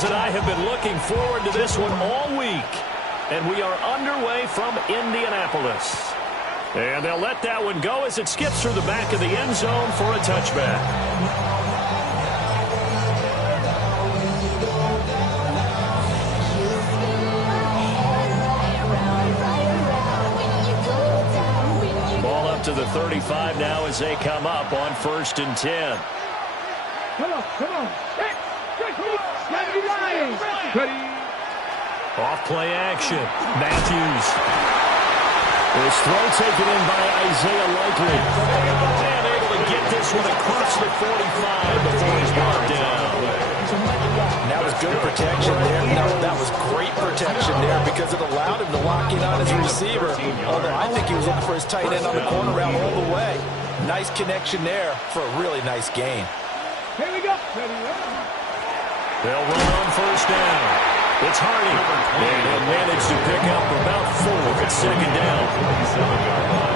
Eagles and I have been looking forward to this one all week. And we are underway from Indianapolis. And they'll let that one go as it skips through the back of the end zone for a touchback. Ball up to the 35 now as they come up on 1st and 10. Come on. Off play action. Matthews. His throw taken in by Isaiah Likely. And able to get this one across the 45 before he's brought down. That was good protection there. No, that was great protection there because it allowed him to lock in on his receiver. Although I think he was looking for his tight end on the corner route all the way. Nice connection there for a really nice gain. Here we go. They'll run on 1st down. It's Hardy. And he'll manage to pick up about 4 at 2nd down.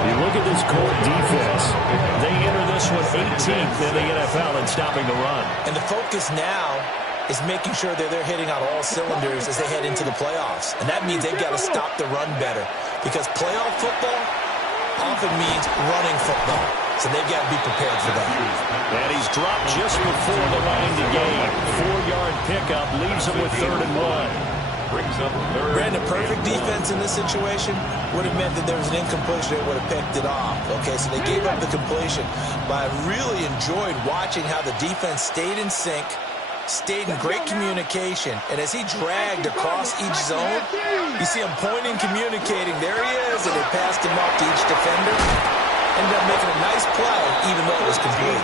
You look at this Colt defense. They enter this one 18th in the NFL in stopping the run. And the focus now is making sure that they're hitting on all cylinders as they head into the playoffs. And that means they've got to stop the run better. Because playoff football often means running football. So they've got to be prepared for that. And he's dropped just before the line to gain. 4-yard pickup leaves him with 3rd and 1. Brandon, perfect defense in this situation would have meant that there was an incompletion. They would have picked it off. Okay, so they gave up the completion. But I really enjoyed watching how the defense stayed in sync, stayed in great communication. And as he dragged across each zone, you see him pointing, communicating. There he is, and they passed him off to each defender. Ended up making a nice play, even though it was complete.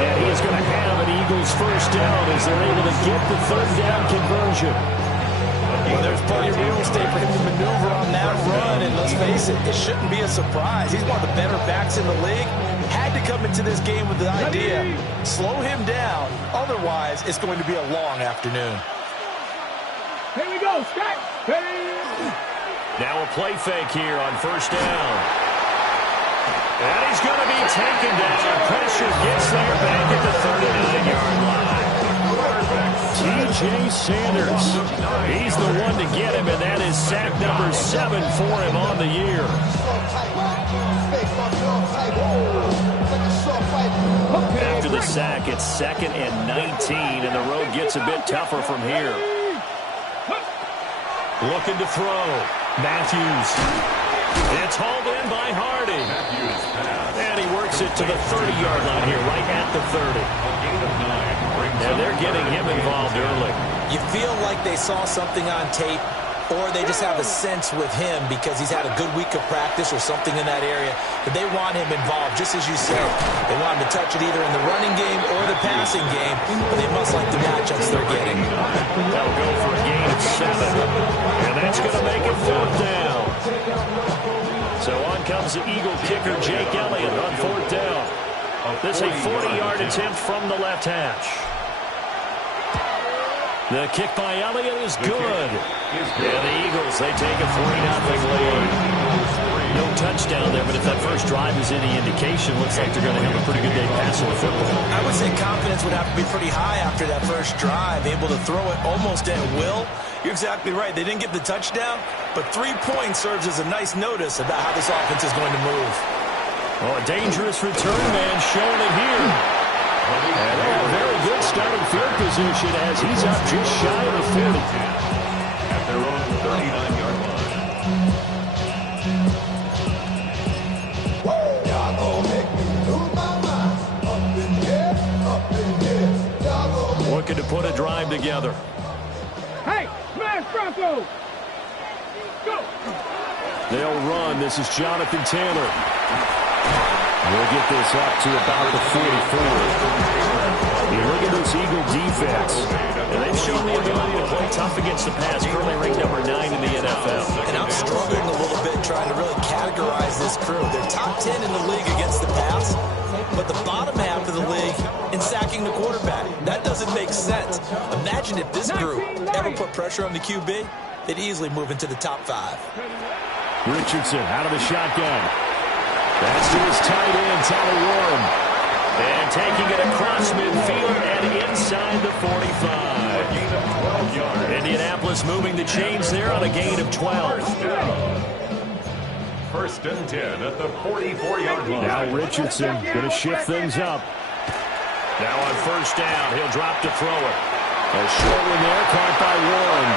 And he is going to have an Eagles 1st down as they're able to get the 3rd down conversion. Well, there's plenty of real estate for him to maneuver on that run, and let's face it, it shouldn't be a surprise. He's one of the better backs in the league. Had to come into this game with the idea, slow him down, otherwise it's going to be a long afternoon. Here we go, Scott. Now a play fake here on 1st down. And he's going to be taken down. Pressure gets there back at the 39-yard line. T.J. Sanders. He's the one to get him, and that is sack number 7 for him on the year. After the sack, it's 2nd and 19, and the road gets a bit tougher from here. Looking to throw. Matthews. It's hauled in by Hardy. And he works it to the 30-yard line here, right at the 30. And they're getting him involved early. You feel like they saw something on tape, or they just have a sense with him because he's had a good week of practice or something in that area. But they want him involved, just as you said. They want him to touch it either in the running game or the passing game, but they must like the matchups they're getting. That'll go for a gain of 7. And that's going to make it 4th down. So on comes the Eagle kicker, Jake Elliott, on 4th down. This is a 40-yard attempt from the left hash. The kick by Elliott is good. And the Eagles, they take a 3-0 lead. No touchdown there, but if that first drive is any indication, looks like they're going to have a pretty good day passing the football. I would say confidence would have to be pretty high after that first drive, able to throw it almost at will. You're exactly right. They didn't get the touchdown, but 3 points serves as a nice notice about how this offense is going to move. Oh, a dangerous return man showing it here. And they have a very good starting field position as he's up just shy of the 40. At their own 39-yard line. Looking to put a drive together. Hey, smash Bronco! Go! They'll run. This is Jonathan Taylor. We'll get this up to about the 44. You look at this Eagle defense, and they've shown the ability to play tough against the pass. Currently ranked number 9 in the NFL. And I'm struggling a little bit trying to really categorize this crew. They're top 10 in the league against the pass, but the bottom half of the league in sacking the quarterback. That doesn't make sense. Imagine if this group ever put pressure on the QB, they'd easily move into the top 5. Richardson out of the shotgun. That's to his tight end, Tyler Warren. And taking it across midfield and inside the 45. Indianapolis moving the chains there on a gain of 12. First and 10 at the 44-yard line. Now Richardson going to shift things up. Now on first down, he'll drop to throw it. A short one there, caught by Warren.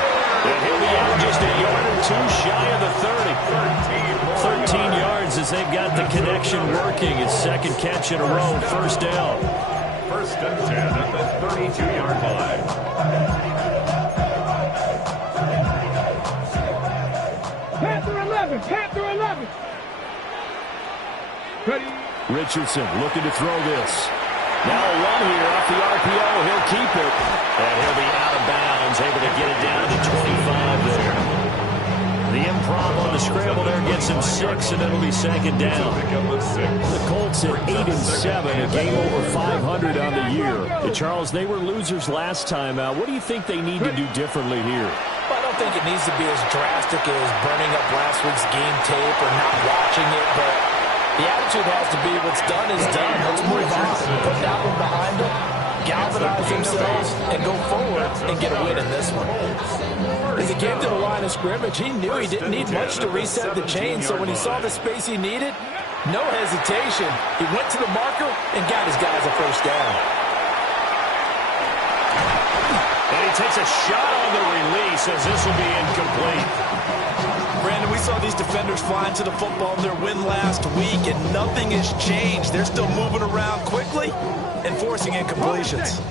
And he'll be out just a yard or two shy of the 30. 13 yards as they've got the connection working. His second catch in a row, first down. First and 10 at the 32-yard line. Panther 11, Panther 11. Ready. Richardson looking to throw this. Now a run here off the RPO. He'll keep it. And he'll be out of bounds, able to get it down to the 25 there. The improv on the scramble there gets him 6, and it'll be second down. The Colts at 8-7, a game over 500 on the year. Charles, they were losers last time out. What do you think they need to do differently here? Well, I don't think it needs to be as drastic as burning up last week's game tape or not watching it, but the attitude has to be what's done is done. Let's move on. Put that one behind them, galvanize themselves, and go forward and get a win in this one. As he came to the line of scrimmage, he knew he didn't need much to reset the chain, so when he saw the space he needed, no hesitation. He went to the marker and got his guys a first down. And he takes a shot on the release as this will be incomplete. Brandon, we saw these defenders flying to the football in their win last week, and nothing has changed. They're still moving around quickly and forcing incompletions.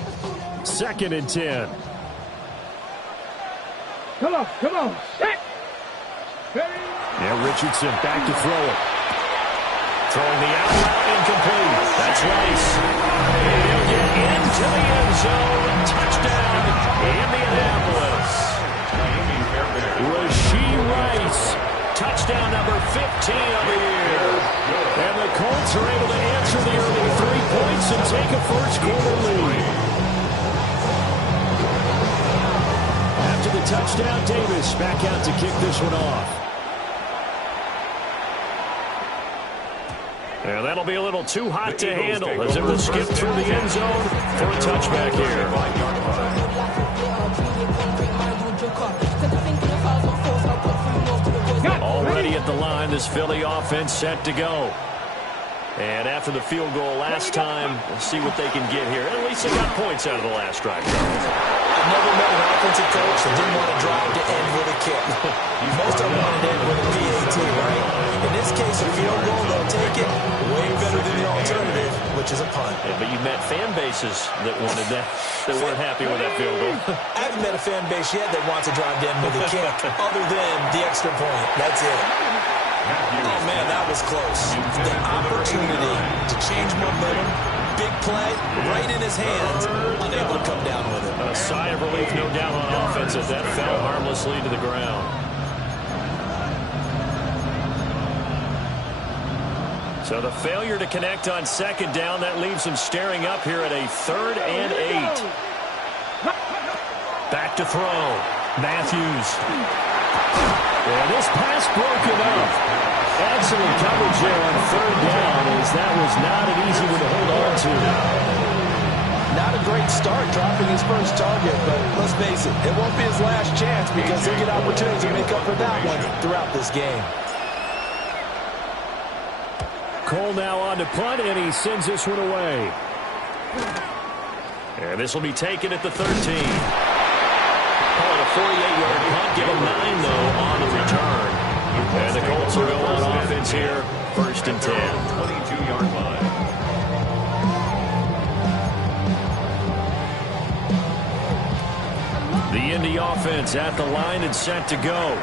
Second and 10. Come on, come on. Set. Now Richardson back to throw it. Throwing the out route incomplete. That's Rice. And he'll get into the end zone. Touchdown, Indianapolis. Rashee Rice. Touchdown number 15 of the year. And the Colts are able to answer the early 3 points and take a first quarter lead. After the touchdown, Davis back out to kick this one off. And that'll be a little too hot to handle as it will skip through the end zone for a touchback here. Already at the line, this Philly offense set to go. And after the field goal last time, we'll see what they can get here. At least they got points out of the last drive. I've never met an offensive coach that didn't want to drive to end with a kick. Most of them wanted to end with a PAT, right? In this case, a field goal, they'll take it. Way better than the alternative, which is a punt. Yeah, but you met fan bases that wanted that, that weren't happy with that field goal. I haven't met a fan base yet that wants to drive to end with a kick, other than the extra point. That's it. Oh, man, that was close. The opportunity to change momentum, big play, right in his hands, unable to come down with it. A sigh of relief, no doubt, on offense as that fell harmlessly to the ground. So the failure to connect on second down, that leaves him staring up here at a 3rd and 8. Back to throw. Matthews. And this pass broken up. Excellent coverage there on 3rd down, as that was not an easy one to hold on to. Not a great start dropping his first target, but let's face it, it won't be his last chance because he'll get opportunities to make up for that one throughout this game. Cole now on to punt, and he sends this one away. And this will be taken at the 13. Call it a 48-yard punt. Give him 9, though, on the return. And the Colts will go on offense here, 1st and 10. 22-yard line. The Indy offense at the line and set to go.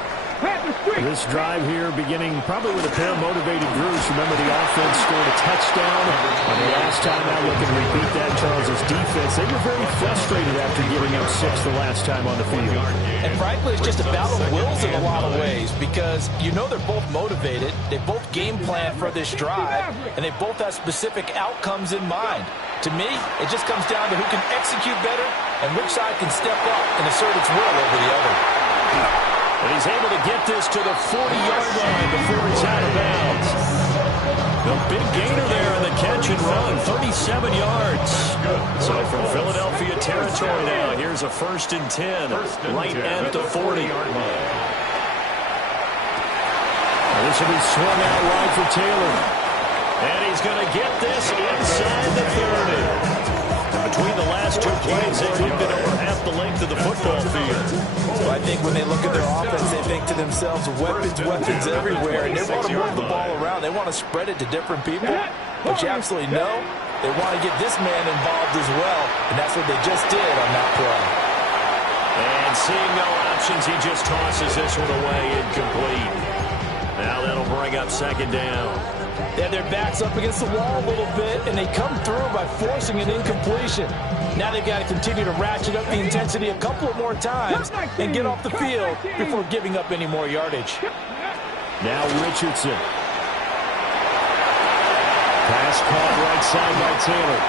This drive here beginning probably with a pair of motivated Bruce. Remember, the offense scored a touchdown. And the last time out, looking to repeat that, Charles' defense, they were very frustrated after giving up 6 the last time on the field. And frankly, it's just a battle of wills in a lot of ways because you know they're both motivated. They both game plan for this drive, and they both have specific outcomes in mind. To me, it just comes down to who can execute better and which side can step up and assert its will over the other. And he's able to get this to the 40-yard line before he's out of bounds. The big gainer there on the catch and run, 37 yards. So from Philadelphia territory now. Here's a 1st and 10, right at the 40. This will be swung out wide for Taylor. And he's going to get this inside the 30. Between the last 2 plays, they've moved it over half the length of the football field. Well, I think when they look at their offense, they think to themselves, weapons everywhere, and they want to move the ball around. They want to spread it to different people. But you absolutely know they want to get this man involved as well, and that's what they just did on that play. And seeing no options, he just tosses this one away, incomplete. Now that'll bring up 2nd down. They have their backs up against the wall a little bit, and they come through by forcing an incompletion. Now they've got to continue to ratchet up the intensity a couple of more times and get off the field before giving up any more yardage. Now Richardson. Pass caught right side by Taylor.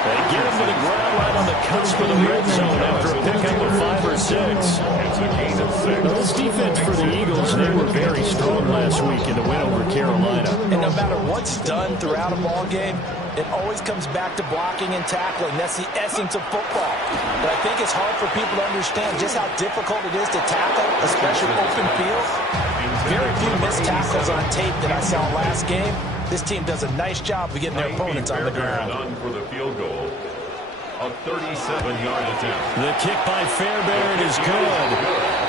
They get him to the ground right on the cusp of the red zone after a pickup of 5 or 6. Now, this defense for the Eagles, they were very strong last week in the win over Carolina. And no matter what's done throughout a ball game, it always comes back to blocking and tackling. That's the essence of football. But I think it's hard for people to understand just how difficult it is to tackle, especially open field. Very few missed tackles on tape that I saw last game. This team does a nice job of getting their opponents on the ground. For the field goal, a 37-yard attempt. The kick by Fairbairn is good.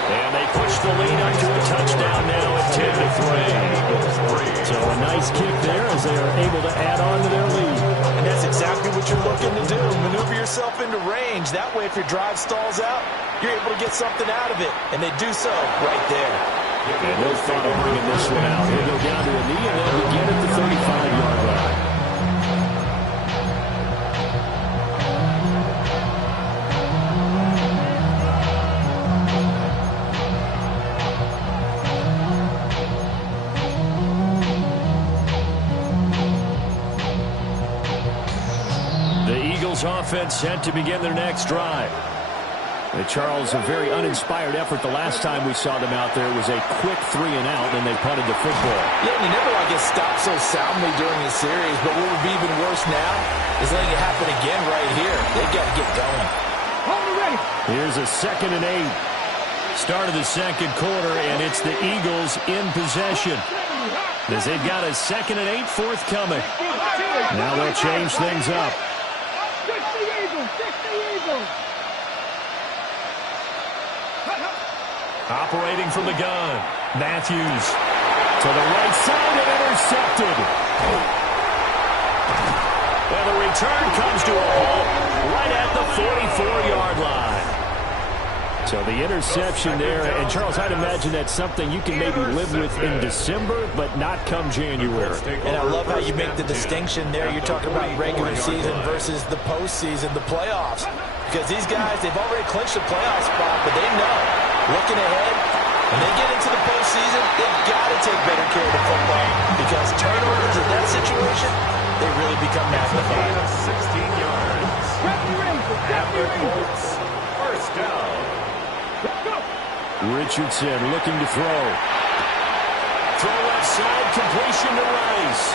And they push the lead up to a touchdown now at 10-3. So a nice kick there as they are able to add on to their lead. And that's exactly what you're looking to do. Maneuver yourself into range. That way, if your drive stalls out, you're able to get something out of it. And they do so right there. And no thought of bringing this one out. He'll go down to a knee, and they'll begin at the 35-yard line. The Eagles offense set to begin their next drive. Charles, a very uninspired effort the last time we saw them out there. It was a quick 3-and-out, and they punted the football. Yeah, and you never want to get stopped so soundly during a series, but what would be even worse now is letting it happen again right here. They've got to get going. Here's a 2nd and 8. Start of the 2nd quarter, and it's the Eagles in possession, as they've got a 2nd and 8 forthcoming. Now they'll change things up. Operating from the gun, Matthews to the right side and intercepted. And the return comes to a halt right at the 44-yard line. So the interception there, and Charles, I'd imagine that's something you can maybe live with in December, but not come January. And I love how you make the distinction there. You're talking about regular season versus the postseason, the playoffs. Because these guys, they've already clinched a playoff spot, but they know, looking ahead, when they get into the postseason, they've got to take better care of the football. Because turnovers in that situation, they really become magnified. 16 yards. After Colts, 1st down. Richardson looking to throw. Throw left side, completion to Rice.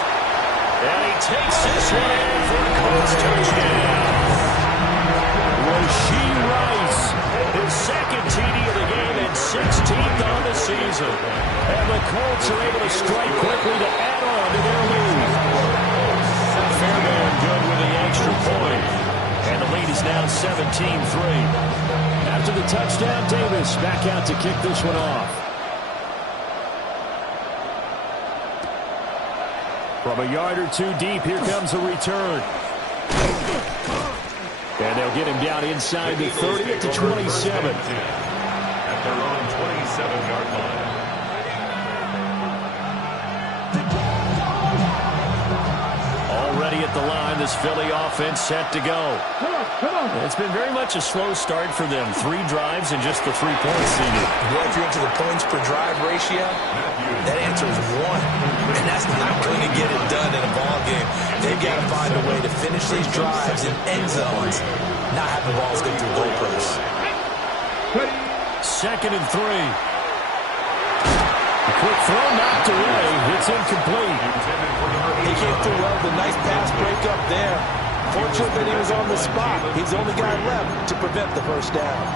And he takes this one in for a Colts touchdown. Rashee Rice, his 2nd TD of the game and 16th on the season. And the Colts are able to strike quickly to add on to their lead. Fairbairn good with the extra point. And the lead is now 17-3. After the touchdown, Davis back out to kick this one off. From a yard or 2 deep, here comes a return. And they'll get him down inside the 30 at the 27. At their own 27-yard line. Already at the line, this Philly offense set to go. It's been very much a slow start for them. 3 drives and just the 3 points needed. Yeah, if you're into the points per drive ratio, that answer is 1. And that's not going to get it done in a ball game. They've got to find a way to finish these drives in end zones, not have the balls go through goalposts. 2nd and 3. A quick throw knocked away. It's incomplete. He came through well with a nice pass breakup there. Fortunate that he was on the spot. He's the only guy left to prevent the first down.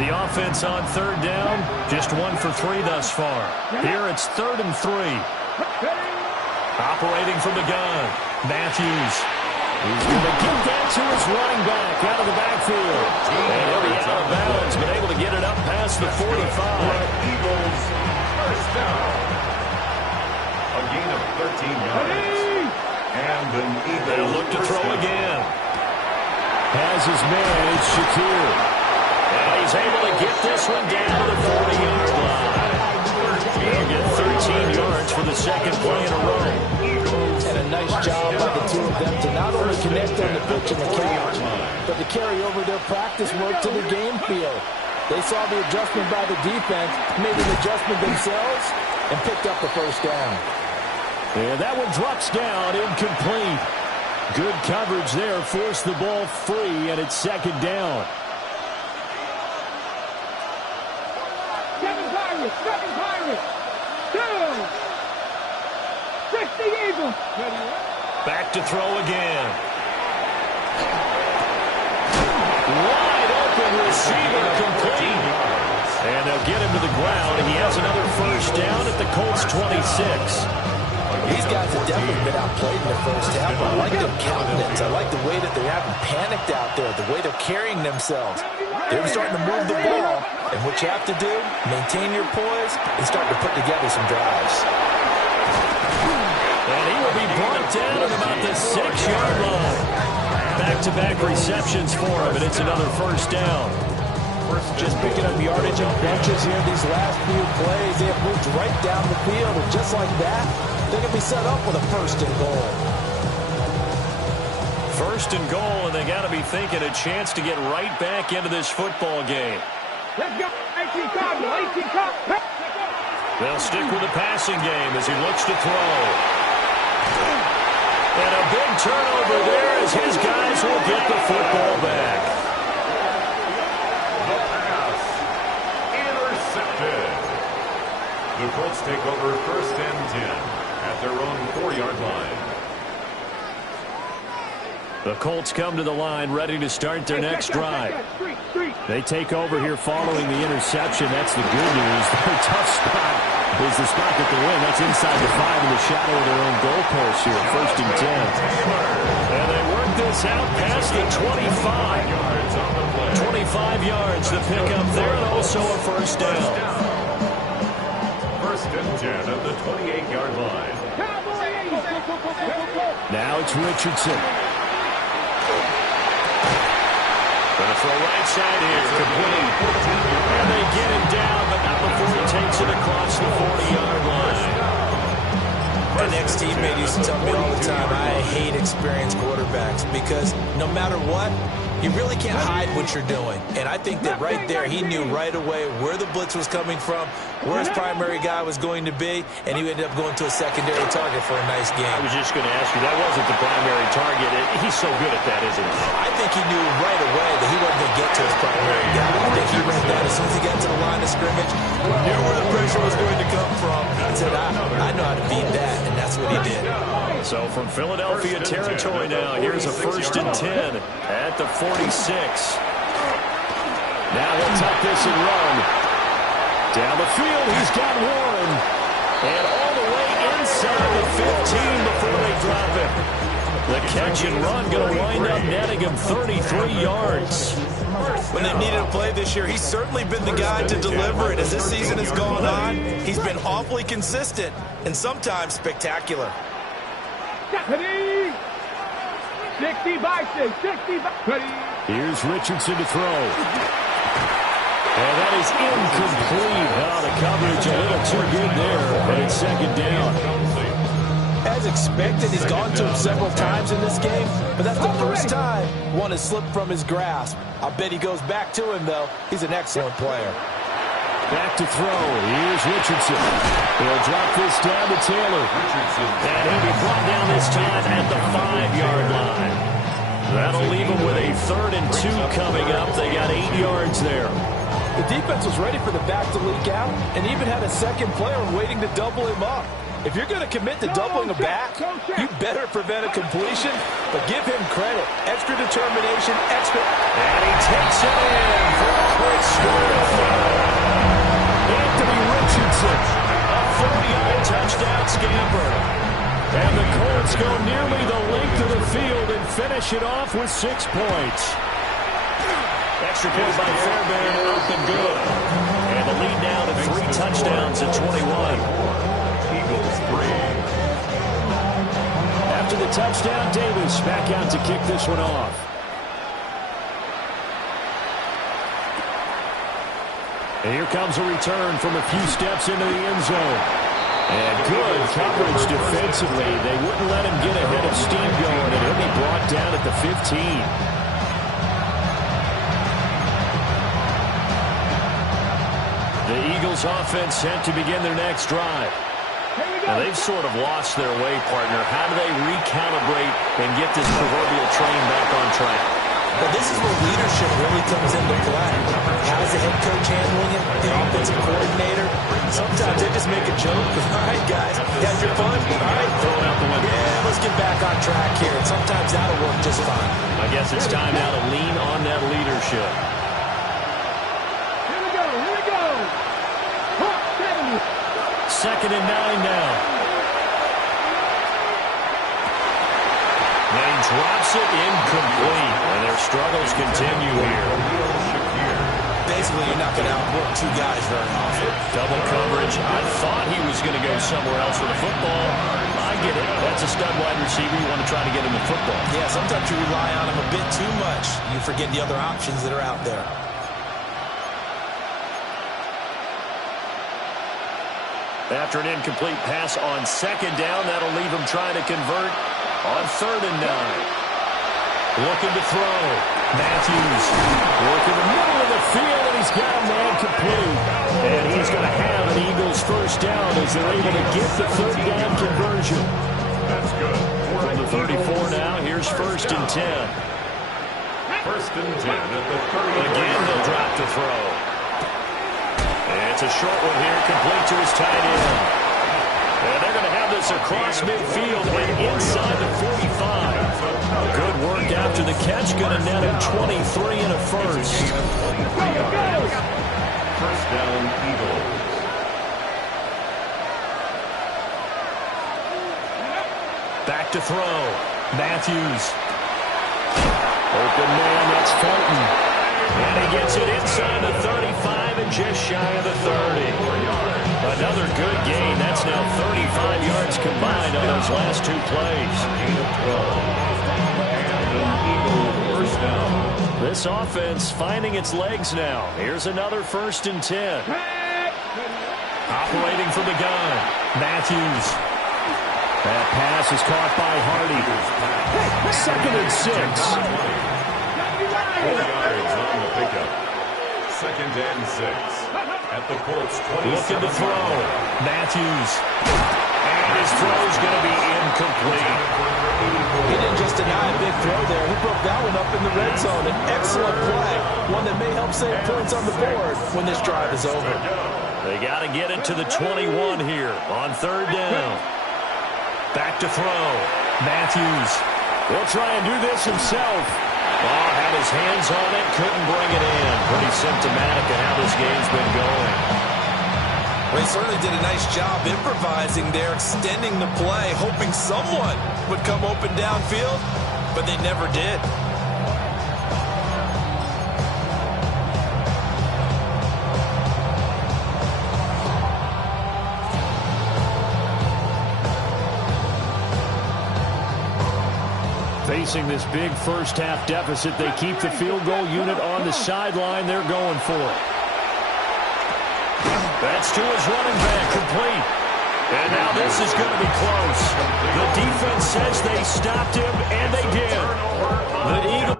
The offense on third down, just 1 for 3 thus far. Here it's 3rd and 3. Operating from the gun, Matthews. He's going to get that to his running back out of the backfield. And he'll be out of bounds, but able to get it up past the 45. Eagles first down. A gain of 13 yards. And an Eagles They'll look to throw again. Has his man, it's Shakir. And he's able to get this one down to the 40-yard line. They'll get 13 yards for the second play in a row. And a nice job by the two of them to not only connect on the pitch and the catch, but to carry over their practice work to the game field. They saw the adjustment by the defense, made an adjustment themselves, and picked up the first down. And that one drops down, incomplete. Good coverage there, forced the ball free, and it's second down. 7 Pirates, 2. 60 Eagles. Back to throw again. Wide open receiver, complete. And they'll get him to the ground. He has another first down at the Colts 26. These guys have definitely been outplayed in the first half. I like their countenance. I like the way that they haven't panicked out there, the way they're carrying themselves. They're starting to move the ball. And what you have to do, maintain your poise and start to put together some drives. And he will be brought down at about the 6-yard line. Back-to-back receptions for him, and it's another first down. Just picking up yardage in bunches here these last few plays. They have moved right down the field, and just like that, they're going to be set up with a 1st and goal. 1st and goal, and they got to be thinking a chance to get right back into this football game. Let's go. 18 Cardinal. They'll stick with the passing game as he looks to throw. And a big turnover there as his guys will get the football back. The pass. Intercepted. The Colts take over 1st and 10 at their own 4-yard line. The Colts come to the line ready to start their next drive. They take over here following the interception. That's the good news. Their tough spot is the spot that they're in. That's inside the 5 in the shadow of their own goalpost here, 1st and 10. And they work this out past the 25. 25 yards to pick up there, and also a first down. 1st and 10 at the 28-yard line. Now it's Richardson. Going to throw right side here, complete. And they get him down, but not before he takes it across the 40-yard line. My next teammate used to tell me all the time, I hate experienced quarterbacks because no matter what, you really can't hide what you're doing. And I think that right there, he knew right away where the blitz was coming from, where his primary guy was going to be, and he ended up going to a secondary target for a nice game. I was just going to ask you, that wasn't the primary target. He's so good at that, isn't he? I think he knew right away that he wasn't going to get to his primary guy. I think he read that as soon as he got to the line of scrimmage, knew where the pressure was going to come from, and said, I know how to beat that, and that's what he did. So from Philadelphia territory now, here's a 1st and 10 at the 46. Now he'll tuck this and run. Down the field, he's got Warren. And all the way inside the 15 before they drop him. The catch and run going to wind up netting him 33 yards. When they needed a play this year, he's certainly been the guy to deliver it. As this season has gone on, he's been awfully consistent and sometimes spectacular. 60 by 6, 60 by 30. Here's Richardson to throw. And that is incomplete. Oh, the coverage a little too good there, and it's second down. As expected, he's gone to him several times in this game, but that's the first time one has slipped from his grasp. I bet he goes back to him, though. He's an excellent player. Back to throw. Here's Richardson. He'll drop this down to Taylor. And he'll be brought down this time at the 5-yard line. That'll leave him with a 3rd and 2 coming up. They got 8 yards there. The defense was ready for the back to leak out and even had a second player waiting to double him up. If you're going to commit to doubling a back, you better prevent a completion, but give him credit. Extra determination, extra... And he takes it in for a quick score. Anthony Richardson, a 40-yard touchdown scamper. And the Colts go nearly the length of the field and finish it off with 6 points. Extra point by Fairbairn, up and good. And the lead now to 3 touchdowns at 21. Eagles 3. After the touchdown, Davis back out to kick this one off. And here comes a return from a few steps into the end zone. And good coverage defensively. They wouldn't let him get ahead of steam going, and he'll be brought down at the 15. The Eagles offense set to begin their next drive. Now they've sort of lost their way, partner. How do they recalibrate and get this proverbial train back on track? But this is where leadership really comes into play. How's the head coach handling it? The offensive coordinator? Sometimes they just make a joke. All right, guys, you had your fun? All right, throw it out the window. Yeah, let's get back on track here. And sometimes that'll work just fine. I guess it's time now to lean on that leadership. Here we go. 2nd and 9 now. They drops it incomplete, and their struggles continue here. Basically, you're not going to outwork 2 guys very often. Double coverage. I thought he was going to go somewhere else with the football. I get it. That's a stud wide receiver. You want to try to get him the football. Yeah, sometimes you rely on him a bit too much. You forget the other options that are out there. After an incomplete pass on 2nd down, that'll leave him trying to convert on 3rd and 9. Looking to throw. Matthews working the middle of the field, and he's got a man complete. And he's going to have an Eagles first down as they're able to get the 3rd down conversion. That's good. From the 34 now, here's 1st and 10. 1st and 10 at the 30. Again, they'll drop to throw. And it's a short one here, complete to his tight end. And they're going to have this across midfield and inside the 45. Good work after the catch, going to net him 23 and a first. 1st down, Eagles. Back to throw. Matthews. Open man, that's Fulton. And he gets it inside the 35 and just shy of the 30. Another good gain. That's now 35 yards combined on those last 2 plays. First down. This offense finding its legs now. Here's another 1st and 10. Operating from the gun. Matthews. That pass is caught by Hardy. 2nd and 6. 4 yards on the pickup. 2nd and 6. At the Colts 27. Looking to throw. Matthews. And his throw's going to be incomplete. He didn't just deny a big throw there. He broke that one up in the red zone. An excellent play. One that may help save points on the board when this drive is over. They got to get it to the 21 here on 3rd down. Back to throw. Matthews will try and do this himself. Oh, had his hands on it, couldn't bring it in. Pretty symptomatic of how this game's been going. Well, he certainly did a nice job improvising there, extending the play, hoping someone would come open downfield, but they never did. Facing this big first-half deficit, they keep the field goal unit on the sideline. They're going for it. That's to his running back, complete. And now this is going to be close. The defense says they stopped him, and they did. The Eagles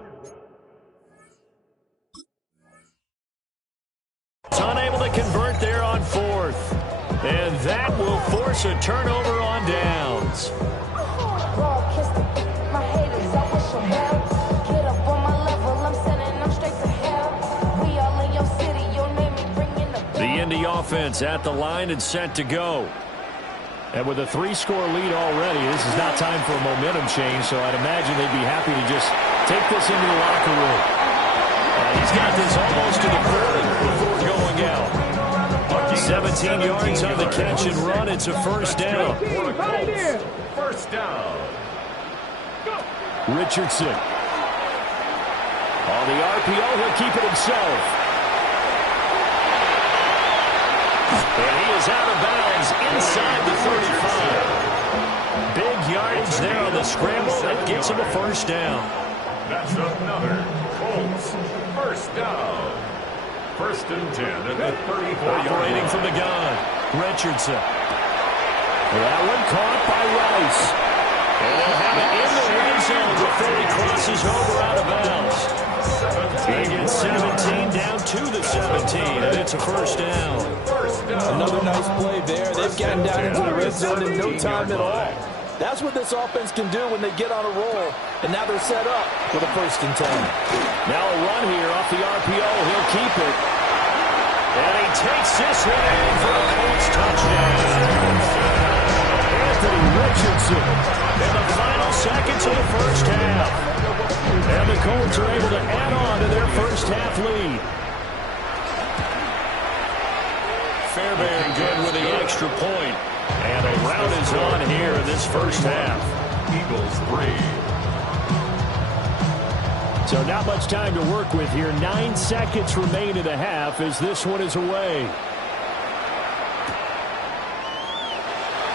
unable to convert there on 4th. And that will force a turnover on downs. The Indy offense at the line and set to go. And with a 3-score lead already, this is not time for a momentum change, so I'd imagine they'd be happy to just take this into the locker room. He's got this almost to the 40 before going out. 17 yards on the catch and run. It's a first down. First down. Richardson. On the RPO, he'll keep it himself. And he is out of bounds inside the 35. Big yardage there on the scramble. That gets him a first down. That's another Colts first down. First and 10 at the 34-yard Operating from the gun. Richardson. That one caught by Rice. And they'll have it in the red zone before he crosses over out of bounds. They get 17 down to the 17, and it's a first down. Another nice play there. They've gotten down into the red zone in no time at all. That's what this offense can do when they get on a roll, and now they're set up for the first and 10. Now a run here off the RPO. He'll keep it. And he takes this one in for a Colts touchdown. Anthony Richardson in the final seconds of the first half. And the Colts are able to add on to their first half lead. Fairbairn good with the extra point. And a rout is on here in this first half. Eagles 3. So not much time to work with here. 9 seconds remain in the half as this one is away.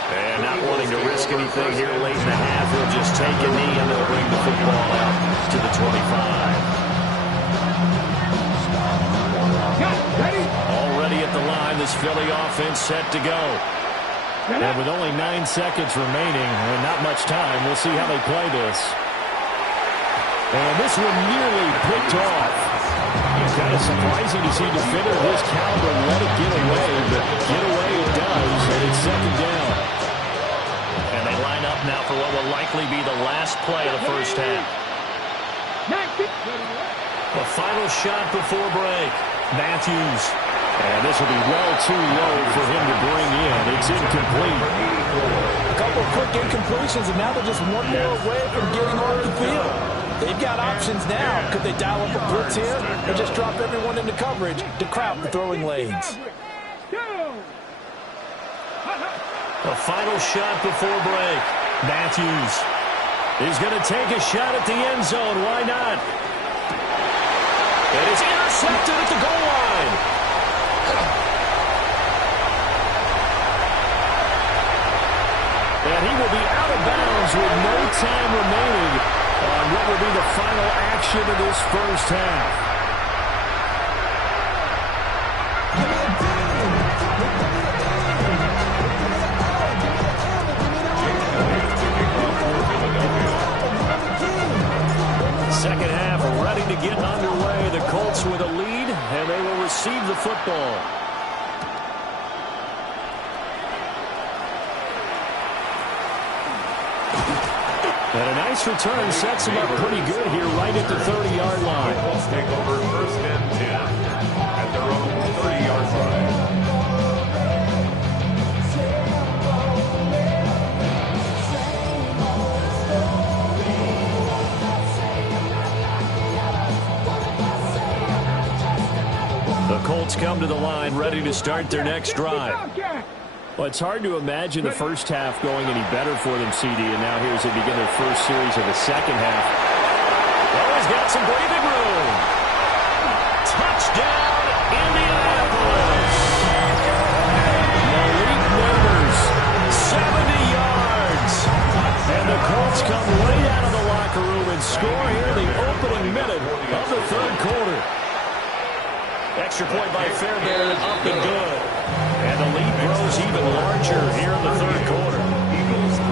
And not wanting to risk anything here late in the half, he'll just take a knee and they'll bring the football out to the 25. Already at the line, this Philly offense set to go. And with only 9 seconds remaining and not much time, we'll see how they play this. And this one nearly picked off. Kind of surprising to see a defender of his caliber let it get away, but get away it does, and it's second down. And they line up now for what will likely be the last play of the first half. A final shot before break. Matthews. And this will be well too low for him to bring in. It's incomplete. A couple of quick incompletions, and now they're just one more away from getting off the field. They've got options now. Could they dial up a blitz here or just drop everyone into coverage to crowd the throwing lanes? A final shot before break. Matthews is going to take a shot at the end zone. Why not? And it's intercepted at the goal line. And he will be out of bounds with no time remaining on what will be the final action of this first half. Second half ready to get underway. The Colts with a lead, and they will receive the football. And a nice return sets him up pretty good here right at the 30-yard line. The Colts take over first and 10 at their own 30-yard line. The Colts come to the line ready to start their next drive. Well, it's hard to imagine the first half going any better for them, CD, and now here's they begin their first series of the second half. Well, he's got some breathing room. Touchdown, Indianapolis. Malik Neighbors, 70 yards. And the Colts come right out of the locker room and score here in the opening minute of the third quarter. Extra point by Fairbairn, up and good. And the lead grows even larger here in the third quarter. Eagles 3.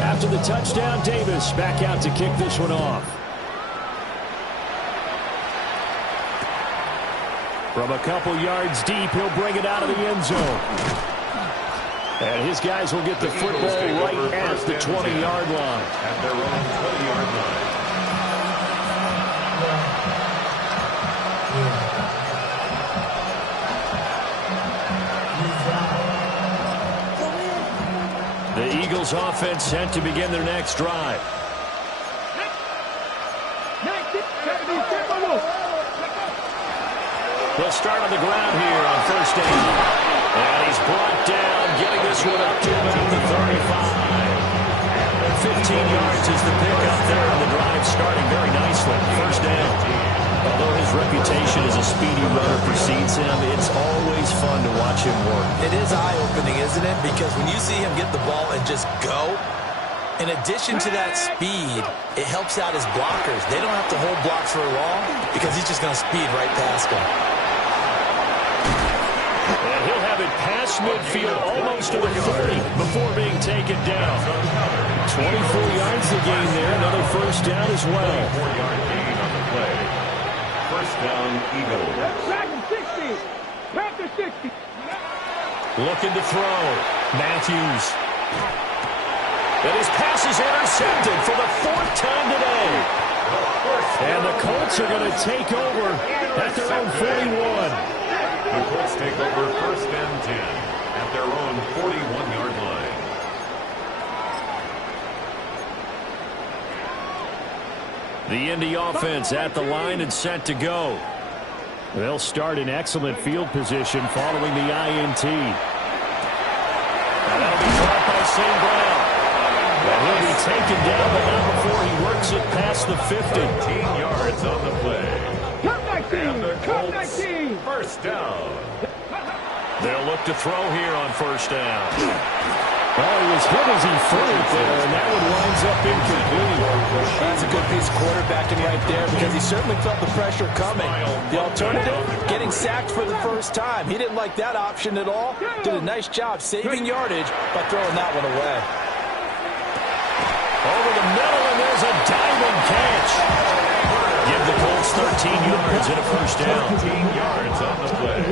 After the touchdown, Davis back out to kick this one off. From a couple yards deep, he'll bring it out of the end zone. And his guys will get the football right at the 20-yard line. At their own 20-yard line. Eagles offense set to begin their next drive. They'll start on the ground here on first down. And he's brought down, getting this one up to about the 35. 15 yards is the pickup there, and the drive starting very nicely. First down. Although his reputation as a speedy runner precedes him, it's always fun to watch him work. It is eye-opening, isn't it? Because when you see him get the ball and just go, in addition to that speed, it helps out his blockers. They don't have to hold blocks for long because he's just going to speed right past them. And he'll have it past midfield almost to the 30 before being taken down. 24 yards to gain there. Another first down as well. 4-yard gain on the play. First down, Eagles. Back to 60. Back to 60. Looking to throw. Matthews. And his pass is intercepted for the 4th time today. And the Colts are going to take over at their own 41. The Colts take over first and 10 at their own 41-yard line. The Indy offense at the line and set to go. They'll start in excellent field position following the INT. And that'll be caught by St. Brown. And he'll be taken down, but not before he works it past the 50. 15 yards on the play. And the Colts, first down. They'll look to throw here on first down. Well, he was hit as he threw it there, and that one winds up incomplete. That's a good piece of quarterbacking right there because he certainly felt the pressure coming. The alternative, getting sacked for the first time. He didn't like that option at all. Did a nice job saving yardage by throwing that one away. Over the middle, and there's a diving catch. Give the Colts 13 yards and a first down. 15 yards on the play.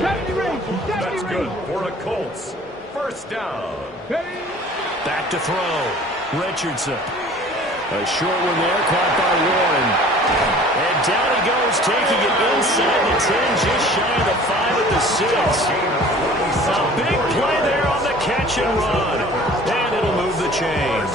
That's good for a Colts. First down. Back to throw. Richardson. A short one there, caught by Warren. And down he goes, taking it inside the 10, just shy of the 5 at the 6. A big play there on the catch and run. And it'll move the chains.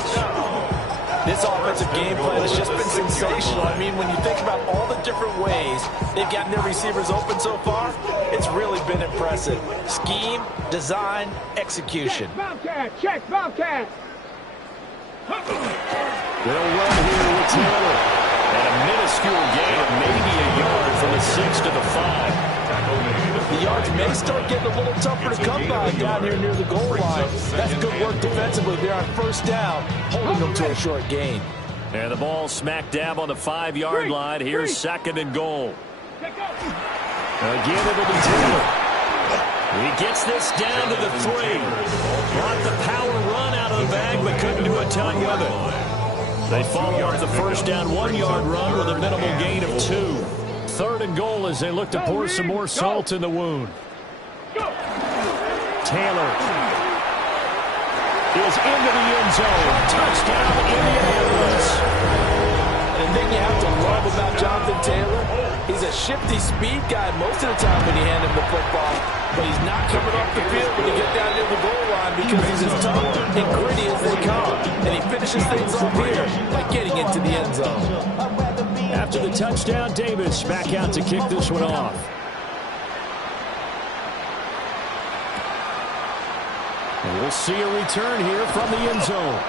This offensive game plan has just been sensational. I mean, when you think about all the different ways they've gotten their receivers open so far, it's really been impressive. Scheme, design, execution. Check, Bobcat. They'll run here with Taylor. And a minuscule gain of maybe a yard from the 6 to the 5. The yards may start getting a little tougher to come by down here near the goal line. That's good work defensively there on first down, holding them to a short gain. And the ball smack dab on the 5-yard line. Here's second and goal. Again, it'll be Taylor. He gets this down to the 3. Brought the power run out of the bag, but couldn't do a ton with it. They follow up the first down 1-yard run with a minimal gain of 2. Third and goal as they look to pour some more salt in the wound. Taylor is into the end zone. Touchdown, Indianapolis. And the thing you have to love about Jonathan Taylor, he's a shifty speed guy most of the time when you hand him the football, but he's not coming off the field when you get down near the goal line because he's as tough and gritty as they come. And he finishes things off here by getting into the end zone. After the touchdown, Davis back out to kick this one off. And we'll see a return here from the end zone.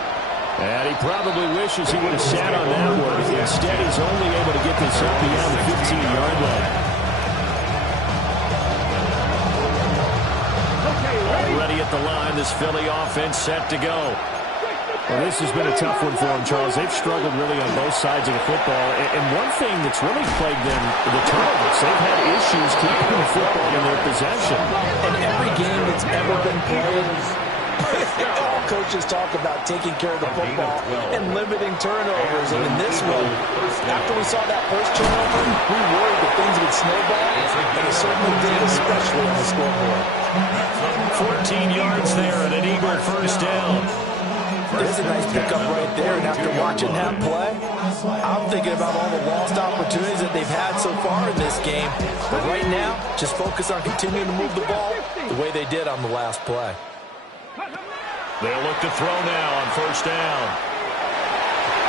And he probably wishes he would have sat on that one. Instead, he's only able to get this up beyond the 15-yard line. Already at the line, this Philly offense set to go. Well, this has been a tough one for them, Charles. They've struggled really on both sides of the football. And one thing that's really plagued them, the turnovers. They've had issues keeping the football in their possession. In every game that's ever been played, all coaches talk about taking care of the football and limiting turnovers. And in this one, after we saw that first turnover, we worried that things would snowball, and it certainly did, especially on the scoreboard. 14 yards there and an Eagle first down. There's a nice pickup right there, and after watching that play, I'm thinking about all the lost opportunities that they've had so far in this game. But right now, just focus on continuing to move the ball the way they did on the last play. They'll look to throw now on first down.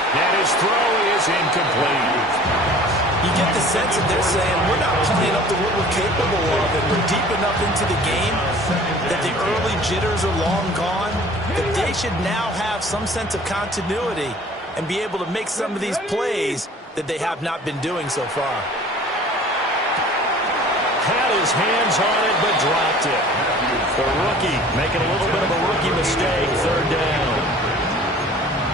And his throw is incomplete. You get the sense that they're saying we're not playing up to what we're capable of, and we're deep enough into the game that the early jitters are long gone, that they should now have some sense of continuity and be able to make some of these plays that they have not been doing so far. Had his hands on it, but dropped it. The rookie making a little bit of a rookie mistake, third down.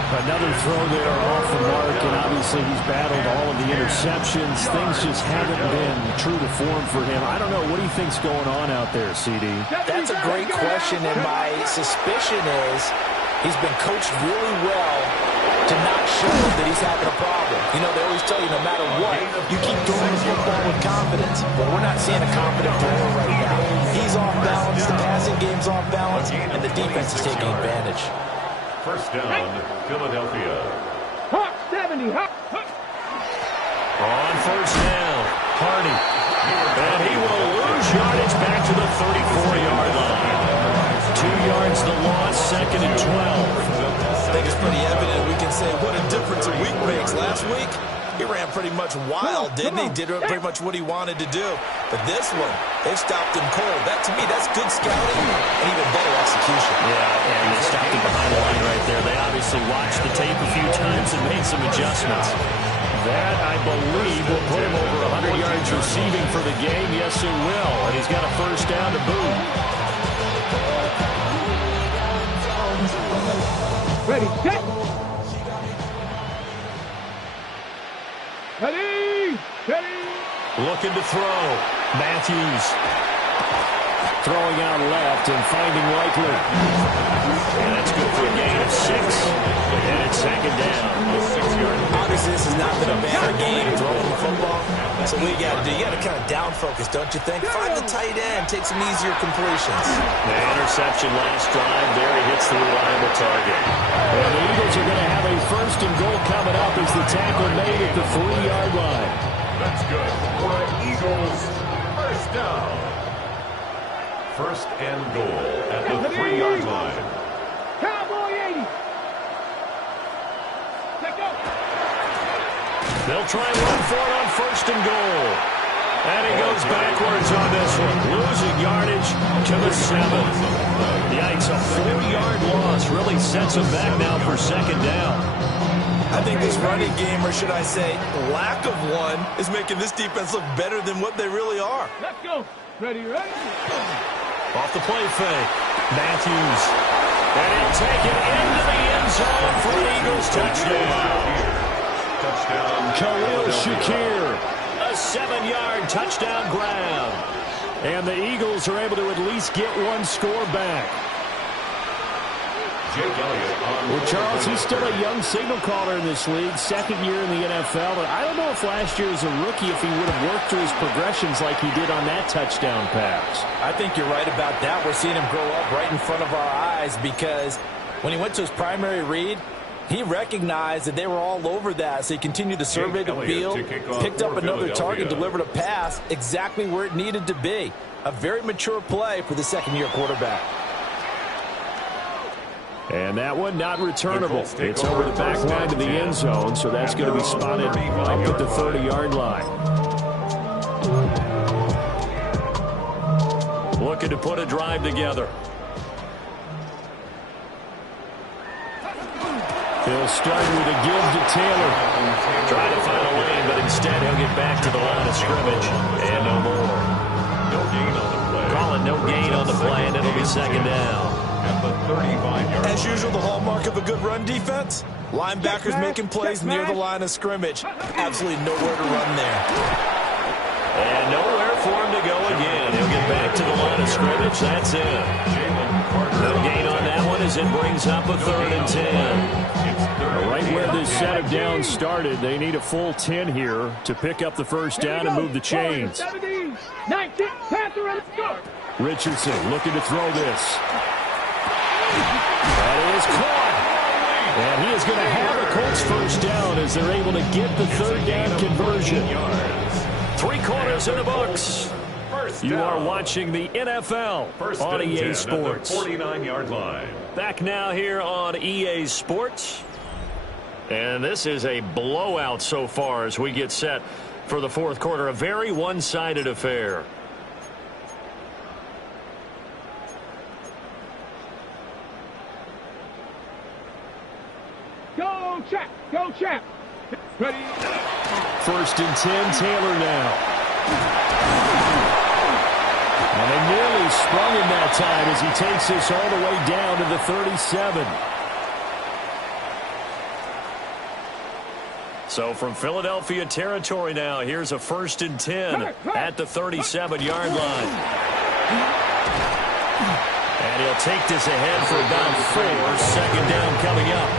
Another throw there off the mark, and obviously he's battled all of the interceptions. Things just haven't been true to form for him. I don't know. What do you think's going on out there, CD? That's a great question, and my suspicion is he's been coached really well to not show that he's having a problem. You know, they always tell you no matter what, you keep throwing the football with confidence. But we're not seeing a confident thrower right now. He's off balance, the passing game's off balance, and the defense is taking advantage. First down, Philadelphia. Hawk 70. Hawk. On first down, Hardy. And he will lose yardage back to the 34-yard line. 2 yards the loss, second and 12. I think it's pretty evident we can say what a difference a week makes. Last week, he ran pretty much wild, didn't he? Did pretty much what he wanted to do. But this one, they stopped him cold. That, to me, that's good scouting and even better execution. Yeah, and they stopped him behind the line right there. They obviously watched the tape a few times and made some adjustments. That, I believe, will put him over 100 yards receiving for the game. Yes, it will. And he's got a first down to boot. Ready, set. Ready. Ready. Looking to throw. Matthews. Throwing out left and finding Likely. And that's good for a gain of 6. And it's second down. Obviously, this has not been a banner game throwing the football. So what you got to do, you got to kind of down focus, don't you think? Find the tight end, take some easier completions. The interception last drive. There he hits the reliable target. And the Eagles are going to have a first and goal coming up as the tackle made at the 3-yard line. That's good for an Eagles first down. First and goal at the 3-yard line. Cowboy 80. Let's go. They'll try and run for it on first and goal. And he goes backwards on this one. Losing yardage to the 7. Yikes, a 4-yard loss really sets him back now for second down. I think this running game, or should I say lack of one, is making this defense look better than what they really are. Let's go. Ready, ready. Off the play fake. Matthews. And he'll take it into the end zone for an Eagles touchdown. Touchdown. Khalil Shakir. A 7-yard touchdown grab. And the Eagles are able to at least get one score back. Jake Elliott on. Well, Charles, he's still a young signal caller in this league, second year in the NFL. But I don't know if last year as a rookie, if he would have worked through his progressions like he did on that touchdown pass. I think you're right about that. We're seeing him grow up right in front of our eyes because when he went to his primary read, he recognized that they were all over that. So he continued to survey the field, picked up another target, delivered a pass exactly where it needed to be. A very mature play for the second-year quarterback. And that one not returnable. It's over the back line to the end zone, so that's going to be spotted up at the 30-yard line. Looking to put a drive together. He'll start with a give to Taylor. Trying to find a lane, but instead he'll get back to the line of scrimmage. And no more. No gain on the play. Calling no gain on the play, and it'll be second down. At the 35-yard. As usual, the hallmark of a good run defense, linebackers making plays near the line of scrimmage. Absolutely nowhere to run there. And nowhere for him to go again. He'll get back to the line of scrimmage. That's it. No gain on that one as it brings up a 3rd and 10. Right where this set of downs started, they need a full 10 here to pick up the first down and move the chains. 17, 19, Panther, and go. Richardson looking to throw this. That is caught. And he is going to have a Colts first down as they're able to get the 3rd down conversion. 3 quarters in the books. You are watching the NFL on EA Sports. 49-yard line. Back now here on EA Sports. And this is a blowout so far as we get set for the fourth quarter. A very one-sided affair. Go, Chap! Go, Chap! Ready? First and 10, Taylor now. And they nearly sprung him that time as he takes this all the way down to the 37. So from Philadelphia territory now, here's a first and 10 at the 37-yard line. And he'll take this ahead for about 4. Second down coming up.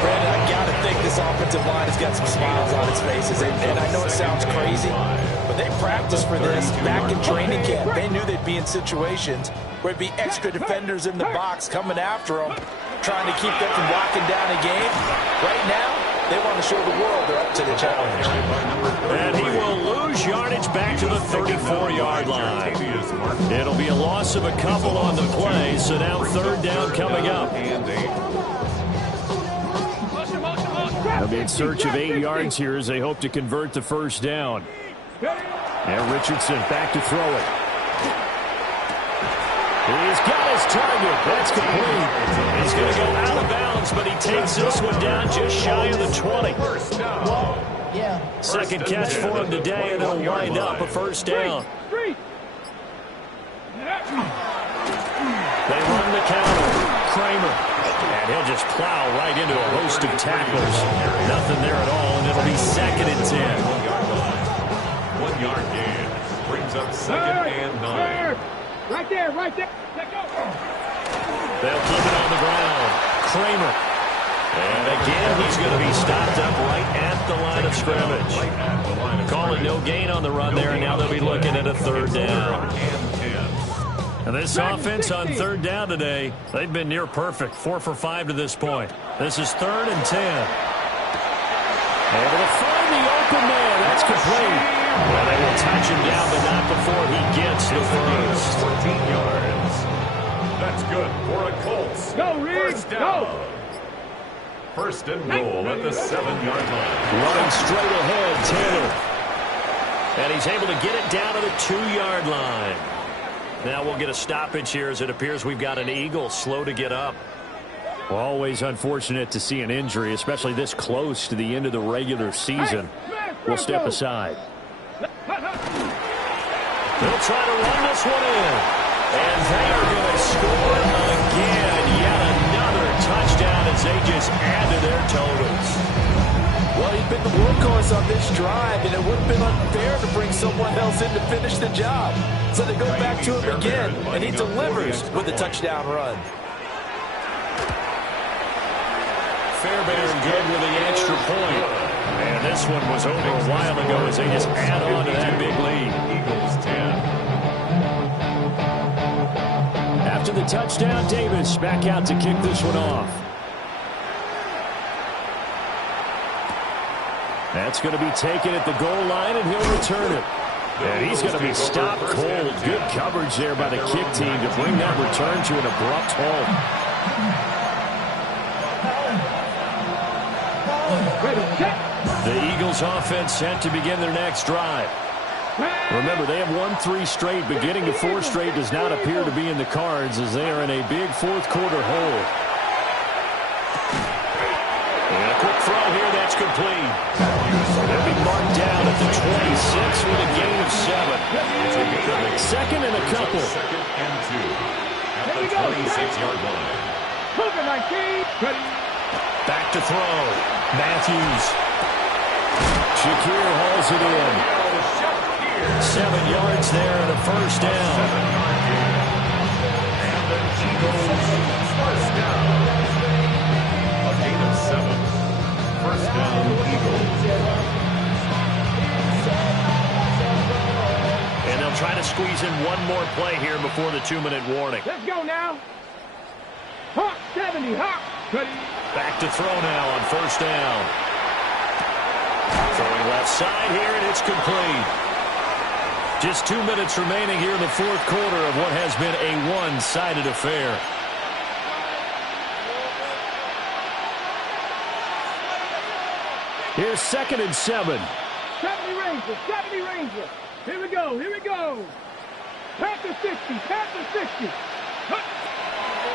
Brandon, I got to think this offensive line has got some smiles on its faces. And I know it sounds crazy, but they practiced for this back in training camp. They knew they'd be in situations where it'd be extra defenders in the box coming after them, trying to keep them from locking down a game. Right now, they want to show the world they're up to the challenge. And he will lose yardage back to the 34-yard line. It'll be a loss of a couple on the play, so now third down coming up. They'll be in search of 8 yards here as they hope to convert the first down. And Richardson back to throw it. He's got his target. That's complete. He's going to go out of bounds, but he takes this one down just shy of the 20. Second catch for him today, and it'll wind up a first down. They run the counter. Kramer. And he'll just plow right into a host of tacklers. Nothing there at all, and it'll be second and 10. 1 yard gain. Brings up second and 9. Right there, right there. Let go. They'll keep it on the ground. Kramer. And again, he's going to be stopped up right at the line of scrimmage. Calling no gain on the run there, and now they'll be looking at a third down. And this offense on third down today, they've been near perfect. 4 for 5 to this point. This is third and 10. Able to find the open man. That's complete. Well, they will touch him down, but not before he gets the first. 14 yards. That's good for a Colts. Go, Reed. First down. Go. First and goal at the 7-yard line. Running straight ahead, Taylor. And he's able to get it down to the 2-yard line. Now we'll get a stoppage here as it appears we've got an Eagle slow to get up. Well, always unfortunate to see an injury, especially this close to the end of the regular season. We'll step aside. They'll try to run this one in. And they are going to score again. Yet another touchdown as they just add to their totals. Well, he's been the workhorse on this drive, and it would have been unfair to bring someone else in to finish the job. So they go back to him again, and he delivers with a touchdown run. Fairbairn good with the extra point. And this one was over a while ago as they just add on to that big lead. Eagles 10. After the touchdown, Davis back out to kick this one off. That's going to be taken at the goal line, and he'll return it. And he's going to be stopped cold. Good coverage there by the kick team to bring that return to an abrupt halt. The Eagles offense set to begin their next drive. Remember, they have won 3 straight, but getting to 4 straight does not appear to be in the cards as they are in a big fourth quarter hole. And a quick throw here, that's complete. They'll be marked down at the 26 with a gain of 7. Second and a couple. Second and 2 at the 26-yard line. Back to throw. Matthews. Shakir hauls it in. 7 yards there and a first down. And the Eagles first down. A gain of 7. First down, Eagles. And they'll try to squeeze in one more play here before the 2-minute warning. Let's go now. Hawk 70, Hawk. Back to throw now on first down. Throwing left side here, and it's complete. Just 2 minutes remaining here in the fourth quarter of what has been a one-sided affair. Here's 2nd and 7. 70 Rangers, 70 Rangers. Here we go, here we go. Panther 60, Panther 60.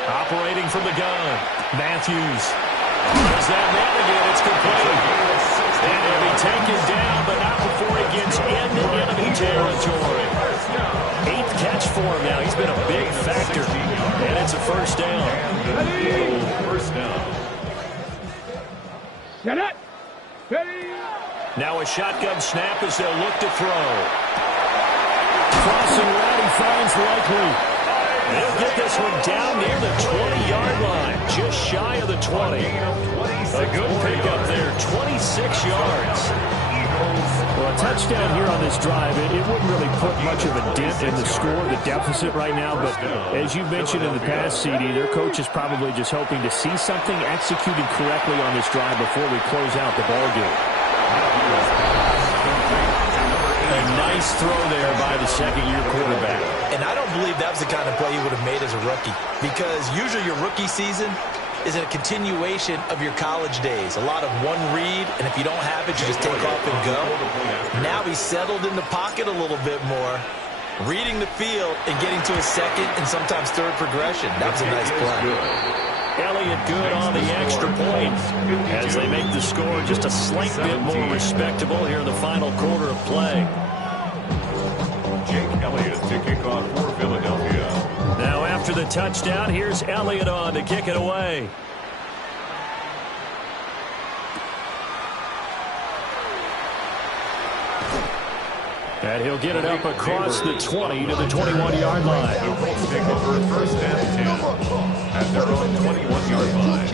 Operating from the gun, Matthews. There's that man again, it's complete. And he'll be taken down, but not before he gets into enemy territory. 8th catch for him now. He's been a big factor. And it's a first down. First down. Set it. Ready. Now a shotgun snap as they'll look to throw. Crossing route, he finds Likely. They'll get this one down near the 20-yard line, just shy of the 20. A good pickup there, 26 yards. Well, a touchdown here on this drive, it wouldn't really put much of a dent in the score, the deficit right now. But as you mentioned in the past, CD, their coach is probably just hoping to see something executed correctly on this drive before we close out the ballgame. A nice throw there by the second-year quarterback. And I don't believe that was the kind of play he would have made as a rookie, because usually your rookie season is a continuation of your college days. A lot of one read, and if you don't have it, you just take off and go. Now he's settled in the pocket a little bit more, reading the field and getting to a second and sometimes third progression. That was a nice play. Elliott good on the extra point as they make the score just a slight bit more respectable here in the final quarter of play. Jake Elliott to kick off for Philadelphia. Now after the touchdown, here's Elliott on to kick it away. And he'll get it up across the 20 to the 21-yard line. The Colts take over first and 10 at their own 21-yard line.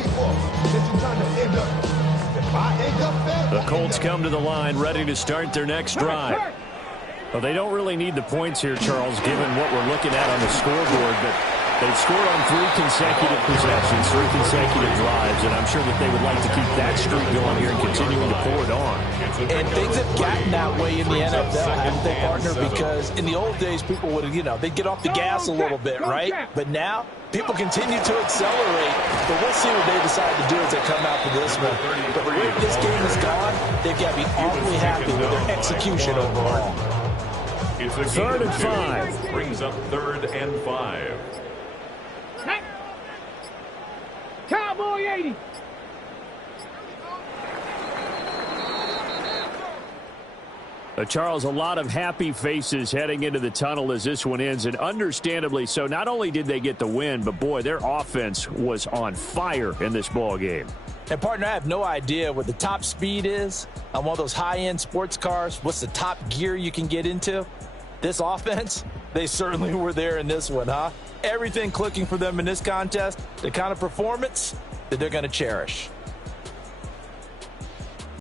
The Colts come to the line ready to start their next drive. Well, they don't really need the points here, Charles, given what we're looking at on the scoreboard. But they've scored on 3 consecutive possessions, 3 consecutive drives, and I'm sure that they would like to keep that streak going here and continuing to pour it on. And things have gotten that way in the NFL, haven't they, partner? Because in the old days, people would, they'd get off the gas a little bit, right? But now, people continue to accelerate. But we'll see what they decide to do as they come out for this one. But the way this game is gone, they've got to be awfully happy with their execution overall. It's a 3rd and 5. Brings up 3rd and 5. Cowboy 80. Charles, a lot of happy faces heading into the tunnel as this one ends, and understandably so. Not only did they get the win, but boy, their offense was on fire in this ball game. And partner, I have no idea what the top speed is on one of those high-end sports cars. What's the top gear you can get into? This offense, they certainly were there in this one, huh? Everything clicking for them in this contest, the kind of performance that they're going to cherish.